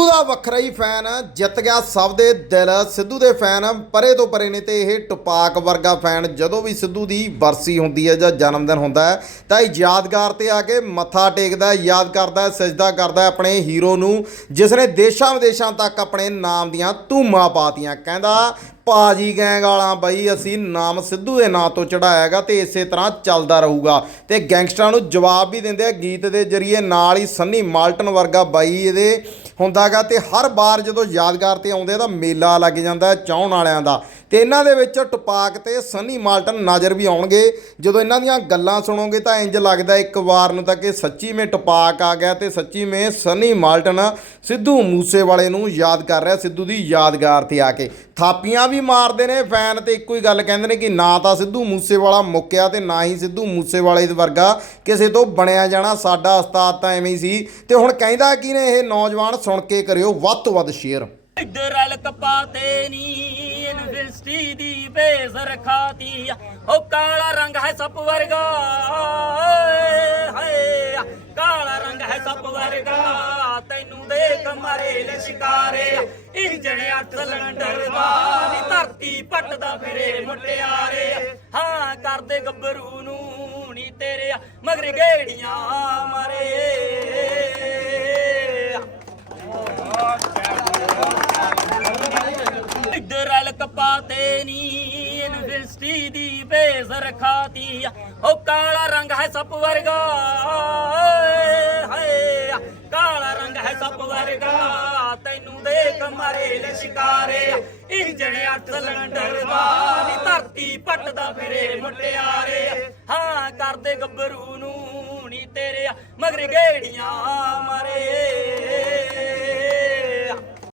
ਸਿੱਧੂ ਦਾ ਵੱਖਰਾ ਹੀ ਫੈਨ ਜਿੱਤ ਗਿਆ ਸਭ ਦੇ ਦਿਲ ਸਿੱਧੂ ਦੇ ਫੈਨ ਪਰੇ ਤੋਂ ਪਰੇ ਨੇ ਤੇ ਇਹ ਟਪਾਕ ਵਰਗਾ ਫੈਨ ਜਦੋਂ ਵੀ ਸਿੱਧੂ ਦੀ ਵਰਸੀ ਹੁੰਦੀ ਹੈ ਜਾਂ ਜਨਮ ਦਿਨ ਹੁੰਦਾ ਹੈ ਤਾਂ ਇਹ ਯਾਦਗਾਰ ਤੇ ਆ ਕੇ ਮੱਥਾ ਟੇਕਦਾ ਯਾਦ ਕਰਦਾ ਸਜਦਾ ਕਰਦਾ ਆਪਣੇ ਹੀਰੋ ਨੂੰ ਜਿਸ ਨੇ ਦੇਸ਼ਾਂ ਵਿਦੇਸ਼ਾਂ ਤੱਕ ਆਪਣੇ ਨਾਮ ਦੀਆਂ ਧੂਮਾਂ ਪਾਤੀਆਂ ਕਹਿੰਦਾ ਪਾਜੀ ਗੈਂਗ ਵਾਲਾ ਬਈ ਅਸੀਂ ਨਾਮ ਸਿੱਧੂ ਦੇ ਨਾਂ ਤੋਂ ਚੜਾਇਆਗਾ ਤੇ ਇਸੇ ਤਰ੍ਹਾਂ ਚੱਲਦਾ ਰਹੂਗਾ ਤੇ ਗੈਂਗਸਟਰਾਂ ਨੂੰ ਜਵਾਬ ਵੀ ਦਿੰਦੇ ਆ ਗੀਤ ਦੇ ਜ਼ਰੀਏ ਨਾਲ ਹੀ ਸੰਨੀ ਮਾਲਟਨ ਵਰਗਾ ਬਾਈ ਇਹਦੇ ਹੁੰਦਾਗਾ ਤੇ ਹਰ ਵਾਰ ਜਦੋਂ ਯਾਦਗਾਰ ਤੇ ਆਉਂਦੇ ਤਾਂ ਮੇਲਾ ਲੱਗ ਜਾਂਦਾ ਚੌਣ ਵਾਲਿਆਂ ਦਾ ਤੇ ਇਹਨਾਂ ਦੇ ਵਿੱਚ ਟਪਾਕ ਤੇ ਸਨੀ ਮਾਲਟਨ ਨਜ਼ਰ ਵੀ ਆਉਣਗੇ ਜਦੋਂ ਇਹਨਾਂ ਦੀਆਂ ਗੱਲਾਂ ਸੁਣੋਗੇ ਤਾਂ ਇੰਜ ਲੱਗਦਾ ਇੱਕ ਵਾਰ ਨੂੰ ਤਾਂ ਕਿ ਸੱਚੀ ਮੇ ਟਪਾਕ ਆ ਗਿਆ ਤੇ ਸੱਚੀ ਮੇ ਸਨੀ ਮਾਲਟਨ ਸਿੱਧੂ ਮੂਸੇ ਵਾਲੇ ਨੂੰ ਯਾਦ ਕਰ ਰਿਹਾ ਸਿੱਧੂ ਦੀ ਯਾਦਗਾਰ ਤੇ ਆ ਕੇ ਥਾਪੀਆਂ ਵੀ ਮਾਰਦੇ ਨੇ ਫੈਨ ਤੇ ਇੱਕੋ ਹੀ ਗੱਲ ਕਹਿੰਦੇ ਨੇ ਕਿ ਨਾ ਤਾਂ ਸਿੱਧੂ ਮੂਸੇ ਵਾਲਾ ਮੁੱਕਿਆ ਤੇ ਨਾ ਹੀ ਸਿੱਧੂ ਮੂਸੇ ਵਾਲੇ ਦੇ ਵਰਗਾ ਕਿਸੇ ਤੋਂ ਬਣਿਆ ਜਾਣਾ ਸਾਡਾ ਉਸਤਾਦ ਤਾਂ ਐਵੇਂ ਹੀ ਸੀ ਤੇ ਹੁਣ ਕਹਿੰਦਾ ਕੀ ਨੇ ਇਹ ਨੌਜਵਾਨ ਸੁਣ ਕੇ ਕਰਿਓ ਵੱਧ ਤੋਂ ਵੱਧ ਸ਼ੇਅਰ ਗਰਲ ਕਪਾਤੇ ਨੀ ਯੂਨੀਵਰਸਿਟੀ ਦੀ ਬੇਜ਼ਰ ਖਾਤੀ ਓ ਕਾਲਾ ਰੰਗ ਹੈ ਸੱਪ ਵਰਗਾ ਹਾਏ ਕਾਲਾ ਰੰਗ ਹੈ ਸੱਪ ਵਰਗਾ ਤੈਨੂੰ ਦੇਖ ਮਰੇ ਲਸ਼ਕਾਰੇ ਇੰਜਣ ਅੱਠ ਸਿਲੰਡਰ ਦਾ ਧਰਤੀ ਪੱਟਦਾ ਫਿਰੇ ਮੁੱਟਿਆਰੇ ਹਾਂ ਕਰਦੇ ਗੱਭਰੂ ਨੂੰ ਨੀ ਤੇਰੇ ਮਗਰ ਗੇੜੀਆਂ ਮਰੇ ਪਾਤੇ ਨੀ ਯੂਨੀਵਰਸਿਟੀ ਦੀ ਬੇਜ਼ਰ ਖਾਤੀ ਉਹ ਕਾਲਾ ਰੰਗ ਹੈ ਸੱਪ ਵਰਗਾ ਹਾਏ ਕਾਲਾ ਰੰਗ ਹੈ ਸੱਪ ਵਰਗਾ ਤੈਨੂੰ ਦੇਖ ਮਾਰੇ ਲਸ਼ਕਾਰੇ ਇੰਜਣ ਅੱਠ ਸਿਲੰਡਰ ਵਾਲੀ ਧਰਤੀ ਪੱਟਦਾ ਫਿਰੇ ਮੁਟਿਆਰੇ ਹਾਂ ਕਰਦੇ ਗੱਭਰੂ ਨੂੰ ਨੀ ਤੇਰੇ ਮਗਰ ਗੇੜੀਆਂ ਮਾਰੇ